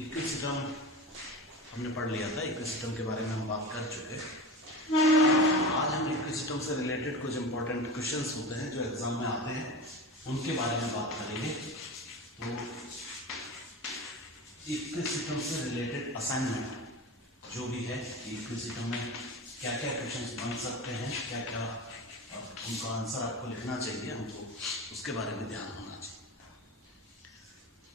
Equisetum हमने पढ़ लिया था, इक्विसिटम के बारे में हम बात कर चुके हैं। आज हम इक्विसिटम से रिलेटेड कुछ इंपॉर्टेंट क्वेश्चंस होते हैं जो एग्जाम में आते हैं, उनके बारे में बात करेंगे। तो इक्विसिटम से रिलेटेड असाइनमेंट जो भी है, इक्विसिटम में क्या क्या क्वेश्चंस बन सकते हैं, क्या क्या उनका आंसर आपको लिखना चाहिए, हमको उसके बारे में ध्यान होना चाहिए।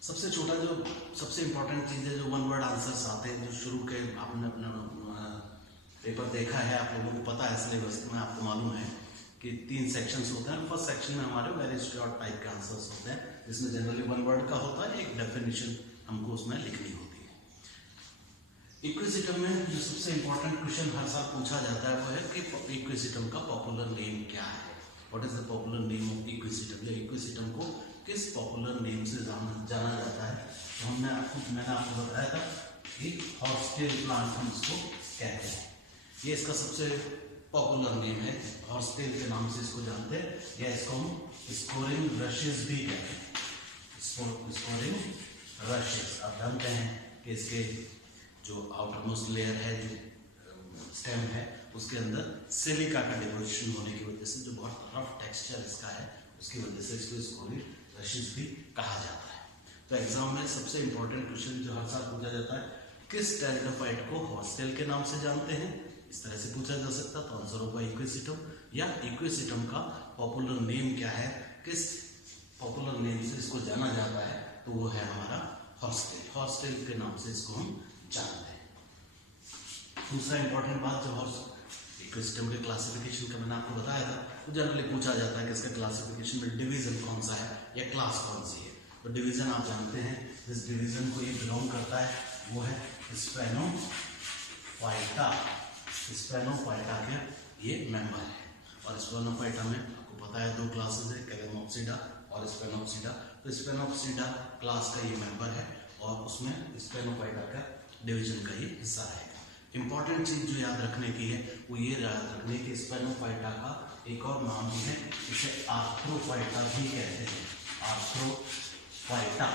सबसे छोटा जो सबसे इंपॉर्टेंट चीज़ है, जो वन वर्ड आंसर्स आते हैं, जो शुरू के आपने अपना पेपर देखा है, आप लोगों को पता है सिलेबस में, आपको मालूम है कि 3 सेक्शंस होते हैं। फर्स्ट सेक्शन में हमारे वेरी शॉर्ट टाइप के आंसर्स होते हैं, जिसमें जनरली वन वर्ड का होता है, एक डेफिनेशन हमको उसमें लिखनी होती है। इक्विसिटम में जो सबसे इंपॉर्टेंट क्वेश्चन हर साल पूछा जाता है वो है कि इक्विसिटम का पॉपुलर नेम क्या है, what is the popular name of equisetum, या इक्विसिटम को किस पॉपुलर नेम से जाना जाता है। तो मैंने आपको बताया था कि हॉर्सटेल प्लांट हम इसको कहते हैं, ये इसका सबसे पॉपुलर नेम है, हॉर्सटेल के नाम से इसको जानते हैं, या इसको हम स्कोरिंग रशेस भी कहते हैं, स्कोरिंग रशेस। आप जानते हैं कि इसके जो आउटरमोस्ट लेयर है, जो स्टेम है, उसके अंदर सिलिका का डिपोजिशन होने की वजह से जो बहुत रफ टेक्सचर इसका है, उसकी वजह से इसको स्कोरिंग रशेस भी कहा जाता है। तो एग्जाम में सबसे इंपॉर्टेंट क्वेश्चन जो हर साल पूछा जाता है, किस टेरिडोफाइट को हॉर्सटेल के नाम से जानते हैं, इस तरह से पूछा जा सकता। तो आंसर होगा इक्विसिटम, या इक्विसिटम का पॉपुलर नेम क्या है, किस पॉपुलर नेम से इसको जाना जाता है, तो वो है हमारा हॉर्सटेल, हॉर्सटेल के नाम से इसको हम जानते हैं। दूसरा इंपॉर्टेंट बात, जो इक्विसिटम के क्लासिफिकेशन का मैंने आपको बताया था, तो जनरली पूछा जाता है कि इसका क्लासिफिकेशन में डिवीजन कौन सा है या क्लास कौन सी है। तो डिवीजन आप जानते हैं, जिस डिवीजन को ये बिलोंग करता है वो है स्पेनोफाइटा, स्पेनोफाइटा के ये मेंबर है। और स्पेनोफाइटा में आपको पता है 2 क्लासेस है, कैलेमोप्सिडा और स्पेनोप्सिडा। तो स्पेनोप्सिडा क्लास का ये मेंबर है और उसमें स्पेनोफाइटा का डिवीजन का ये हिस्सा है। इंपॉर्टेंट चीज जो याद रखने की है वो ये याद रखने की स्पेनोफाइटा का एक और नाम भी है, इसे आर्थ्रोफाइटा भी कहते हैं, आर्थ्रोफाइटा।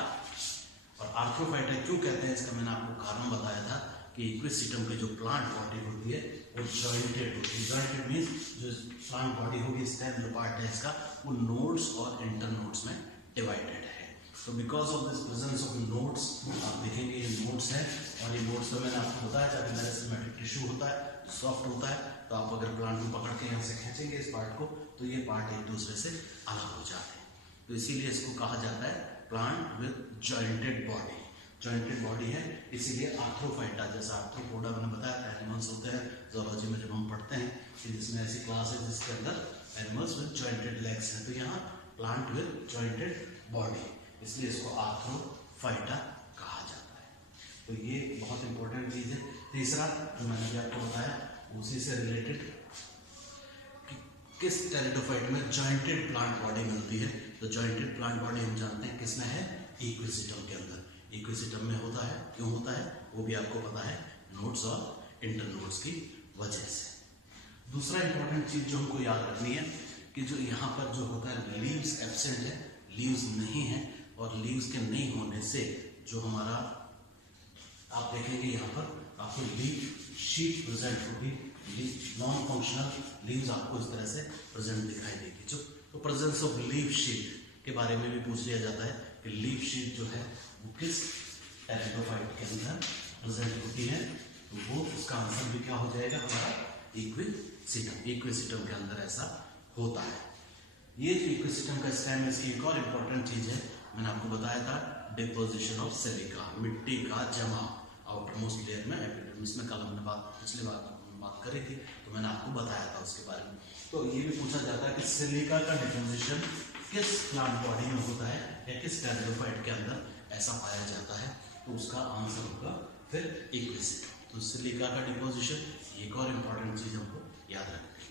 और आर्थ्रोफाइटा क्यों कहते हैं, इसका मैंने आपको कारण बताया था कि इक्विसिटम की जो प्लांट बॉडी होती है वो जॉइंटेड होती है। जॉइंटेड मीन्स जो प्लांट बॉडी होगी, स्टेम जो पार्ट है इसका, वो नोड्स और इंटरनोड्स में डिवाइडेड है। तो because of this presence of nodes, आप देखेंगे ये नोड्स है, और ये नोड्स तो मैंने आपको बताया था कि मेरिस्टेमेटिक टिश्यू होता है, सॉफ्ट होता है। तो आप अगर प्लांट को पकड़ के यहाँ से खींचेंगे इस पार्ट को, तो ये पार्ट एक दूसरे से अलग हो जाते हैं। तो इसीलिए इसको कहा जाता है plant with jointed body, jointed body है, इसीलिए आर्थ्रोफाइटा। जैसा आर्थ्रोपोडा मैंने बताया एनिमल्स होते हैं जूलॉजी में जब हम पढ़ते हैं कि जिसमें ऐसी क्लास है जिसके अंदर एनिमल्स विद जॉइंटेड लेग्स हैं, तो यहाँ प्लांट विद जॉइंटेड बॉडी, इसलिए इसको आर्थ्रोफाइटा कहा जाता है। तो ये बहुत इंपॉर्टेंट चीज है। तीसरा जो मैंने भी आपको बताया उसी से रिलेटेड, किस टेरिडोफाइट में जॉइंटेड प्लांट बॉडी मिलती है। तो जॉइंटेड प्लांट बॉडी हम जानते हैं किसमें है, इक्विसिटम के अंदर। इक्विसिटम में होता है, क्यों होता है वो भी आपको पता है, नोड्स और इंटरनोड्स की वजह से। दूसरा इंपॉर्टेंट चीज जो हमको याद रखनी है कि जो यहाँ पर जो होता है लीव्स एब्सेंट है, लीव्स नहीं है, और लीव्स के नहीं होने से जो हमारा आप देखेंगे यहाँ पर आपको लीव शीट प्रेजेंट होगी, नॉन फंक्शनल लीव्स आपको इस तरह से प्रेजेंट दिखाई देगी। जो तो प्रेजेंस ऑफ लीव शीट के बारे में भी पूछ लिया जाता है कि लीव शीट जो है वो किस टेरिडोफाइट के अंदर प्रेजेंट होती है, तो वो उसका आंसर भी क्या हो जाएगा हमारा इक्विसिटम, इक्विसिटम के अंदर ऐसा होता है। ये जो इक्विसिटम का स्टेम है, इसकी एक और इम्पोर्टेंट चीज है, मैंने आपको बताया था डिपोजिशन ऑफ सिलिका, मिट्टी का जमा आउटर मोस्ट लेयर में, एपिडर्मिस में। कल हमने पिछले बात करी थी, तो मैंने आपको बताया था उसके बारे में। तो ये भी पूछा जाता है कि सिलिका का डिपोजिशन किस प्लांट बॉडी में होता है या किस टेरिडोफाइट के अंदर ऐसा पाया जाता है, तो उसका आंसर होगा फिर इक्विसिटम। तो सिलिका का डिपोजिशन एक और इम्पोर्टेंट चीज हमको याद रखनी है।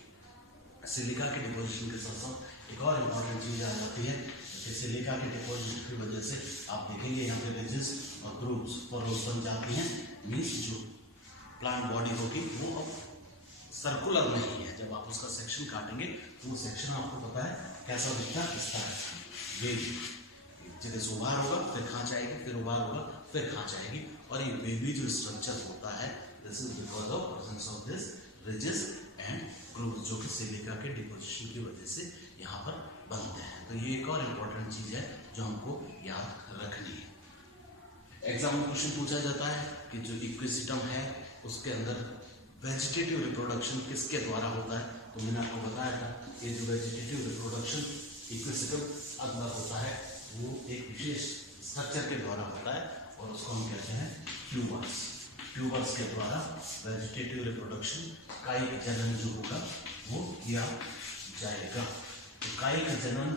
सिलिका के डिपोजिशन के साथ साथ एक और इम्पोर्टेंट चीज आ जाती है कि सिलिका के डिपोजिशन की वजह से आप देखेंगे यहाँ पे रिजेस और ग्रूव्स पोरोस बन जाती हैं, मीन्स जो प्लांट बॉडी होगी वो अब सर्कुलर नहीं है। जब आप उसका सेक्शन काटेंगे तो वो सेक्शन आपको पता है कैसा दिखता है, इस तरह जगह से उभार होगा, फिर खांच आएगी, फिर उभार होगा, फिर खांच आएगी। और ये वेवी जो स्ट्रक्चर होता है, this is because of presence of this ridges and grooves, जो कि सिलिका के डिपोजिशन की वजह से यहाँ पर बनते हैं। तो ये एक और इम्पोर्टेंट चीज है जो हमको याद रखनी है। एग्जाम में क्वेश्चन पूछा जाता है कि जो इक्विसिटम है उसके अंदर वेजिटेटिव रिप्रोडक्शन किसके द्वारा होता है। तो मैंने आपको बताया था ये जो वेजिटेटिव रिप्रोडक्शन इक्विसिटम अंदर होता है वो एक विशेष स्ट्रक्चर के द्वारा होता है और उसको हम कहते हैं ट्यूबर्स। ट्यूबर्स के द्वारा वेजिटेटिव रिप्रोडक्शन, कायिक जनन जो होगा वो किया जाएगा। तो कायिक जनन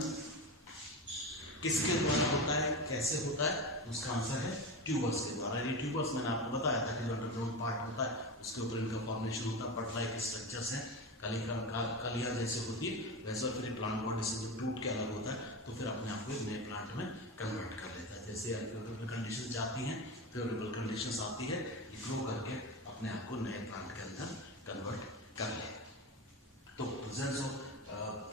किसके द्वारा होता है, कैसे होता है, उसका आंसर है ट्यूबर्स के द्वारा। ये ट्यूबर्स मैंने आपको बताया था कि जो अंडरग्राउंड पार्ट होता है उसके ऊपर इनका फॉर्मेशन होता है, बटरफ्लाई के स्ट्रक्चर्स हैं, कलियां जैसे होती है वैसे, और फिर प्लांट बॉडी से जो टूट के अलग होता है तो फिर अपने आप को एक नए प्लांट में कन्वर्ट कर लेता है। जैसे फेवरेबल कंडीशन जाती हैं, फेवरेबल कंडीशन आती है, ग्रो करके अपने आप को नए प्लांट के अंदर कन्वर्ट कर ले। तो प्रेजेंस ऑफ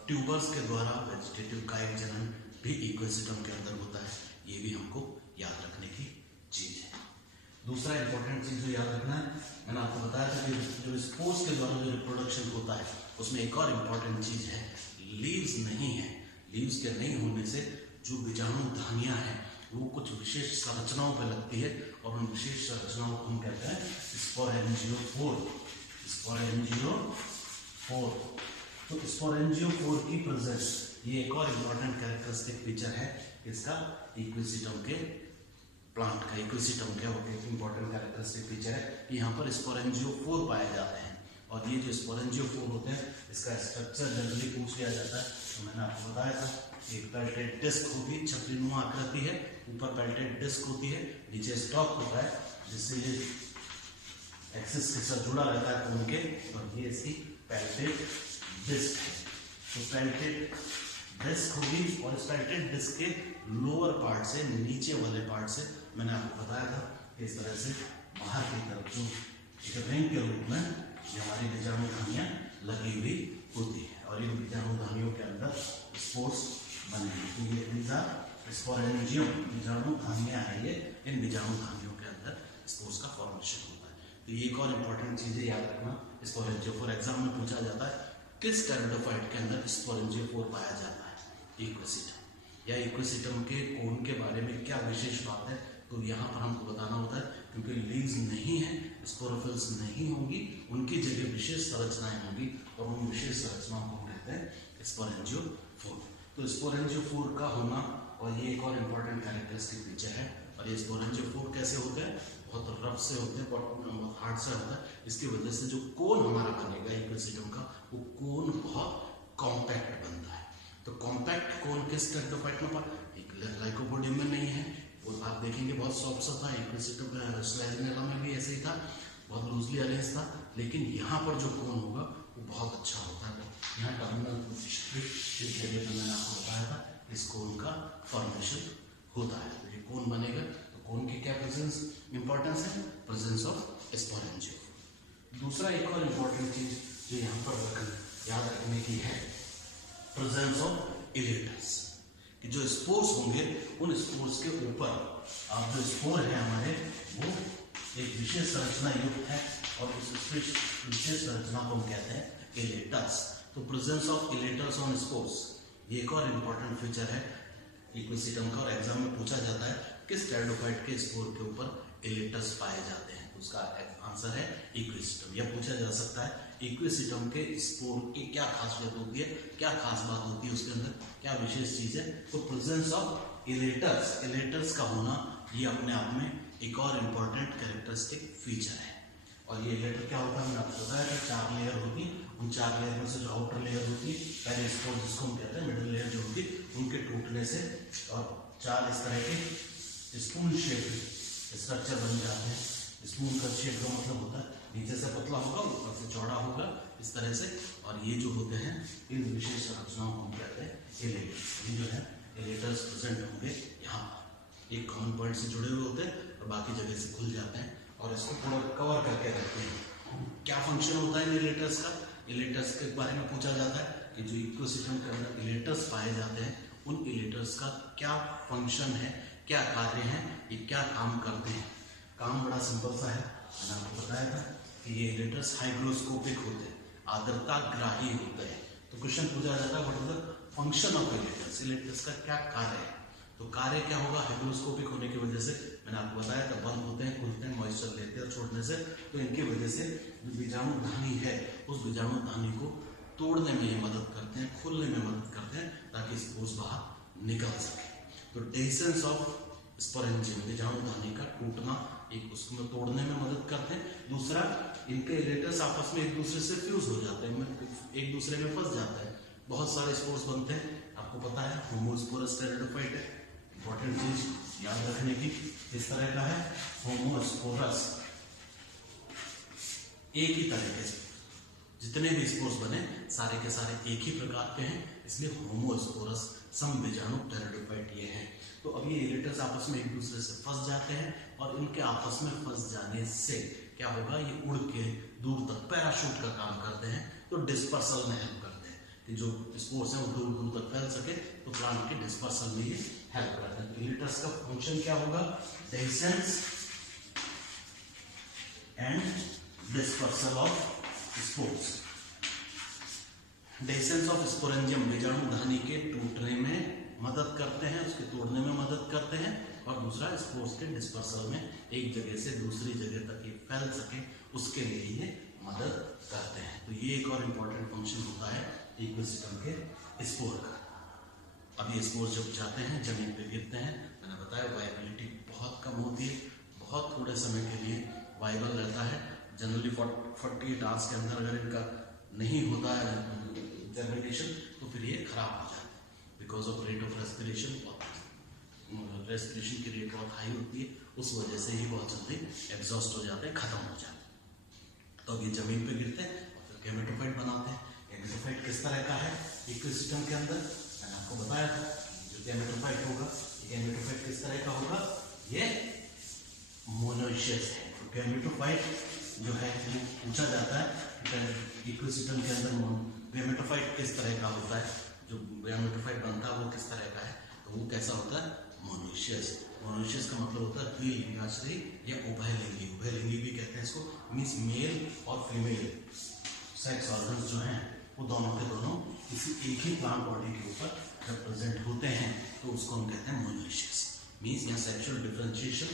ट्यूबर्स के द्वारा वेजिटेटिव कायिक जनन भी इक्विसिटम के अंदर होता है, ये भी हमको याद रखने की चीज है। दूसरा इंपॉर्टेंट चीज जो याद रखना है, मैंने आपको बताया था कि जो स्पोर्स के द्वारा जो रिप्रोडक्शन होता है उसमें एक और इम्पॉर्टेंट चीज है, लीव्स नहीं है। लीव्स के नहीं होने से जो बीजाणु धानियां हैं वो कुछ विशेष संरचनाओं पर लगती है और उन विशेष संरचनाओं को हम कहते हैं स्पोरेंजियोफोर। स्पोरेंजियोफोर। तो स्पोरेंजियोफोर की प्रेजेंस ये एक और इम्पॉर्टेंट कैरेक्टरिस्टिक फीचर है इसका, इक्विसिटम के प्लांट का, इक्विसिटम का एक इम्पॉर्टेंट कैरेक्टरिस्टिक फीचर है कि यहाँ पर स्पोरेंजियोफोर पाए जाते हैं। और ये जो स्पोरेंजियोफोर होते हैं इसका स्ट्रक्चर जनरली पूछ लिया जाता है। तो मैंने आपको बताया था एक पेल्टेड डिस्क होती है, छतरीनुमा आकृति है, ऊपर पेल्टेड डिस्क होती है, नीचे स्टॉक होता है जिससे ये एक्सिस के साथ जुड़ा रहता है खून के, और ये इसकी पेल्टेड डिस्क है। तो पेल्टेड डिस्क होगी और इस पेल्टेड डिस्क के लोअर पार्ट से, नीचे वाले पार्ट से मैंने आपको बताया था कि इस तरह से बाहर की तरफ जो एक रिंग के रूप में ये हमारी बीजाणु धानियां लगी हुई होती है और इन बीजाणु धानियों के अंदर स्पोर्स बने। तो ये स्पोरेंजियम बीजाणु धानियां है, ये इन बीजाणु धानियों के अंदर स्पोर्स का फॉर्मेशन होता है। तो ये एक और इम्पोर्टेंट चीज है याद रखना, स्पोरेंजियोफोर एग्जाम में पूछा जाता है किस टेरिडोफाइट के अंदर स्पोरेंजियोफोर पाया जाता है, इक्विसिटम। या इक्विसिटम के कोन के बारे में क्या विशेष बात है तो यहाँ पर हमको बताना होता है, क्योंकि लीव्स नहीं है, स्पोरोफिल्स नहीं होंगी, उनकी जगह विशेष संरचनाएं होंगी और उन विशेष संरचनाओं को कहते हैं स्पोरेंजियोफोर। तो स्पोरेंजियोफोर का होना और ये एक और इम्पोर्टेंट कैरेक्टरिस्टिक फीचर है। और ये स्पोरेंजियोफोर कैसे होते हैं, बहुत रफ से होते हैं, बहुत हार्ड से होता है। इसकी वजह से जो कोन हमारा बनेगा इक्विसिटम का, वो कोन बहुत कॉम्पैक्ट बनता है। तो कॉम्पैक्ट कोन किस टेरिडोफाइट में एक लाइकोपोडियम में नहीं है, वो आप देखेंगे बहुत सॉफ्ट सा था, इक्विसिटम स्लैजिनेला में भी ऐसे ही था, बहुत लूजली अरेंज था। लेकिन यहाँ पर जो कोन होगा वो बहुत अच्छा होता है। यहाँ टर्मिनल इस जगह पर मैंने आपको बताया था इस कोन का फॉर्मेशन होता है। तो ये कोन बनेगा, तो कोन की क्या प्रेजेंस इंपॉर्टेंस है, प्रेजेंस ऑफ स्पोरेंजियोफोर। दूसरा एक और इम्पोर्टेंट चीज जो यहाँ पर याद रखने की है, प्रेजेंस ऑफ इलेटर्स। कि जो स्पोर्स होंगे उन स्पोर्स के ऊपर आप जो स्पोर है हमारे वो एक विशेष संरचना युक्त है और उस विशेष संरचना को हम कहते हैं इलेटर्स। तो प्रेजेंस ऑफ इलेटर्स ऑन स्पोर्स ये एक और इम्पोर्टेंट फीचर है इक्विसिटम का, और एग्जाम में पूछा जाता है किस टेरिडोफाइट के स्पोर के ऊपर इलेटर्स पाए जाते हैं। उसका आंसर है इक्विसिटम। यह पूछा जा सकता है इक्विसिटम के स्पोर की क्या खासियत होती है, क्या खास बात होती है उसके अंदर, क्या विशेष चीज है। तो प्रेजेंस ऑफ इलेटर्स, इलेटर्स का होना ये अपने आप में एक और इम्पोर्टेंट कैरेक्टरिस्टिक फीचर है। और ये इलेटर क्या होता है, मैंने आपको बताया कि 4 लेयर होती है, उन 4 लेयर में से जो आउटर लेयर होती है पेरिस्पोर जिसको हम कहते हैं, मिडिल लेयर जो होती है उनके टूटने से और 4 इस तरह के स्पून शेप स्ट्रक्चर बन जाते हैं। स्पून का शेप का मतलब होता है नीचे से पतला होगा, ऊपर से चौड़ा होगा, इस तरह से। और ये जो होते हैं इन विशेष संरचनाओं को हम कहते हैं इलेटर्स। ये जो है इलेटर्स प्रेजेंट होंगे यहाँ एक कॉमन पॉइंट से जुड़े हुए होते हैं और बाकी जगह से खुल जाते हैं और इसको पूरा कवर करके रखते हैं। क्या फंक्शन होता है इलेटर्स का, इलेटर्स के बारे में पूछा जाता है कि जो इकोसिस्टम के अंदर इलेटर्स पाए जाते हैं उन इलेटर्स का क्या फंक्शन है, क्या कार्य है, ये क्या काम करते हैं। काम बड़ा सिंपल सा है, मैंने आपको बताया था कि ये इलेटर्स हाइग्रोस्कोपिक होते हैं, आर्द्रता ग्राही होते हैं। तो क्वेश्चन पूछा जाता है what is the function of इलेटर्स, इलेटर्स का क्या कार्य है। तो कार्य क्या होगा, हाइग्रोस्कोपिक होने की वजह से मैंने आपको बताया था बंद होते हैं, खुलते हैं, मॉइस्चर लेते हैं छोड़ने से, तो इनकी वजह से जो बीजाणु धानी है उस बीजाणु धानी को तोड़ने में ये मदद करते हैं, खोलने में मदद करते हैं, ताकि स्पोर्स बाहर निकल सके। तो डेसेंस ऑफ स्पोरेंजियम, बीजाणु धानी का टूटना, एक उसको तोड़ने में मदद करते हैं। दूसरा, इनके इलेटर्स आपस में एक दूसरे से फ्यूज हो जाते हैं, एक दूसरे में फंस जाते हैं, बहुत सारे स्पोर्स बनते हैं। आपको पता है होमोस्पोरस टेरिडोफाइट है, इंपॉर्टेंट चीज याद रखने की, इस तरह का है होमोस्पोरस। एक ही तरह के जितने भी स्पोर्स बने सारे के सारे एक ही प्रकार के हैं, इसलिए होमोस्पोरस समबीजाणु टेरिडोफाइट ये है। तो अब ये इलेटर्स आपस में एक दूसरे से फंस जाते हैं और इनके आपस में फंस जाने से क्या होगा, ये उड़ के दूर तक पैराशूट का काम करते हैं, तो डिस्पर्सल में हेल्प करते हैं कि जो स्पोर्स हैं वो दूर दूर तक फैल सके, तो प्लांट के डिस्पर्सल में ये हेल्प करते हैं। तो इलेटर्स का फंक्शन क्या होगा, dehiscence and dispersal of spores. Dehiscence of sporangium, बीजाणु धानी के टूटने में मदद करते हैं, उसके तोड़ने में मदद करते हैं, और दूसरा स्पोर्स के डिस्पर्सल में एक जगह से दूसरी जगह तक ये फैल सके उसके लिए ये मदद करते हैं। तो ये एक और इम्पोर्टेंट फंक्शन होता है इकोसिस्टम के स्पोर का। अब ये स्पोर जब जाते हैं जमीन पे गिरते हैं, मैंने बताया वायबिलिटी बहुत कम होती है, बहुत थोड़े समय के लिए वायबल रहता है। जनरली 48 आवर्स के अंदर अगर इनका नहीं होता है जर्मिनेशन तो फिर ये खराब हो जाता है, because of rate of respiration, respiration की रेट बहुत हाई होती है, उस वजह से ही बहुत जल्दी एग्जॉस्ट हो जाते हैं, खत्म हो जाते हैं। तो अब ये जमीन पे गिरते हैं और फिर गेमेटोफाइट बनाते हैं। गेमेटोफाइट किस तरह का है, इकोसिस्टम के अंदर मैंने आपको बताया था जो गेमेटोफाइट होगा, गेमेटोफाइट किस तरह का होगा, ये मोनोइशियस है। तो गेमेटोफाइट जो है वो पूछा जाता है इकोसिस्टम के अंदर गेमेटोफाइट किस तरह का होता है, जो गेमेटोफाइट बनता है वो किस तरह का है, तो वो कैसा होता है, मोनोइशियस। मोनोइशियस का मतलब होता है द्विलिंगाश्रयी या उभयलिंगी, उभयलिंगी भी कहते हैं इसको, मीन्स मेल और फीमेल सेक्स ऑर्गन्स जो हैं वो दोनों के दोनों किसी एक ही प्लांट बॉडी के ऊपर रिप्रेजेंट होते हैं, तो उसको हम कहते हैं मोनोइशियस। मीन्स यहाँ सेक्सुअल डिफरेंशिएशन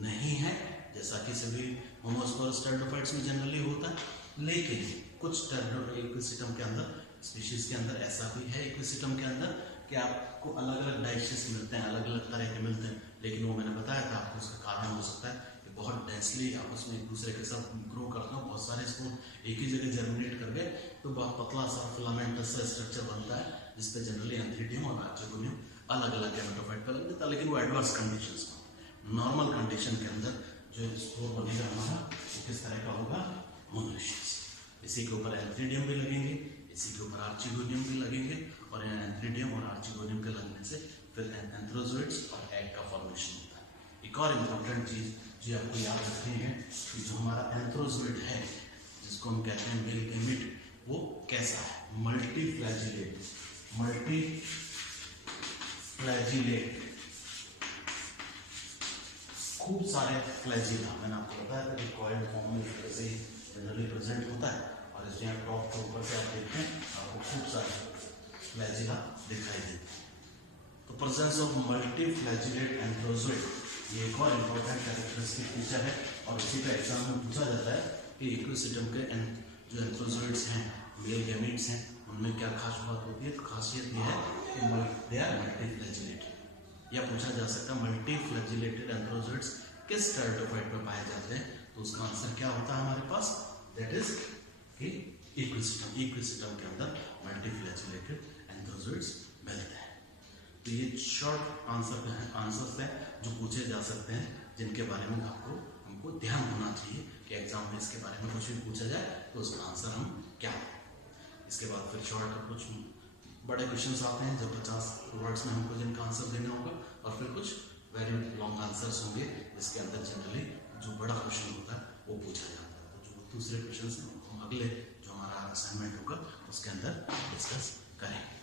नहीं है, जैसा कि सभी होमोस्पोरस टेरिडोफाइट्स में जनरली होता है, लेकिन कुछ इकोसिस्टम के अंदर, स्पीशीज के अंदर ऐसा भी है इकोसिस्टम के अंदर कि आपको अलग अलग डाइजेस्ट मिलते हैं, अलग अलग तरह के मिलते हैं, लेकिन वो मैंने बताया था आपको उसका कारण हो सकता है कि बहुत डेंसली आपस में एक दूसरे के साथ ग्रो करते हैं, बहुत सारे स्पोर एक ही जगह जर्मिनेट कर गए, तो बहुत पतला सा फिलामेंटस सा स्ट्रक्चर बनता है, जिसपे जनरली एंथ्रीडियम और आर्चिगोनियम अलग अलग गेमेटोफाइट पर लग जाता है। लेकिन वो एडवर्स कंडीशंस में, नॉर्मल कंडीशन के अंदर जो स्पोर बनेगा हमारा वो किस तरह का होगा, मोनोइशियस। इसी के ऊपर एंथ्रीडियम भी लगेंगे, इसी के ऊपर आर्चिगोनियम भी लगेंगे, और एंथ्रीडियम और आर्चिगोनियम के लगने से फिर एंथ्रोजोइड्स और एग का फॉर्मेशन होता है। एक और इम्पोर्टेंट चीज जो आपको याद रखनी है कि जो हमारा एंथ्रोजोइड है, जिसको हम कहते हैं मेल गैमेट, वो कैसा है, मल्टीफ्लैजिलेट। मल्टीफ्लैजिलेट, खूब सारे फ्लैजिला, मैंने आपको बताया था कि कॉइल्ड फॉर्म में ऐसे ही जनरली प्रेजेंट होता है, और इसमें आप टॉप के ऊपर से आप देखते हैं आपको खूब सारे फ्लैजिला दिखाई देते हैं। तो प्रेजेंस ऑफ मल्टीफ्लैजिलेट एंथ्रोजोइड ये एक और इम्पोर्टेंट कैरेक्टरिस्टिक फीचर है, और इसी का एग्जाम में पूछा जाता है कि इकोसिस्टम के जो एंथ्रोजोइड्स हैं, मेल गैमेट्स हैं, उनमें क्या खास बात होती है, तो खासियत यह है कि दे आर मल्टीफ्लैजिलेटेड। या पूछा जा सकता है मल्टीफ्लैजिलेटेड एंथ्रोजोइड्स किस टेरिडोफाइट में पाए जाते हैं, तो उसका आंसर क्या होता है हमारे पास, दैट इज कि इकोसिस्टम के अंदर मल्टीफ्लैजिलेटेड एंथ्रोजोइड्स मिलते हैं। तो ये शॉर्ट आंसर्स हैं जो पूछे जा सकते हैं, जिनके बारे में हमको ध्यान होना चाहिए कि एग्जाम में इसके बारे में कुछ भी पूछा जाए तो उसका आंसर हम क्या है। इसके बाद फिर शॉर्ट कुछ बड़े क्वेश्चंस आते हैं, जब 50 वर्ड्स में हमको जिनका आंसर देना होगा, और फिर कुछ वेरी लॉन्ग आंसर्स होंगे जिसके अंदर जनरली जो बड़ा क्वेश्चन होता है वो पूछा जाता है। तो जो दूसरे क्वेश्चन हम अगले जो हमारा असाइनमेंट होगा उसके अंदर डिस्कस करेंगे।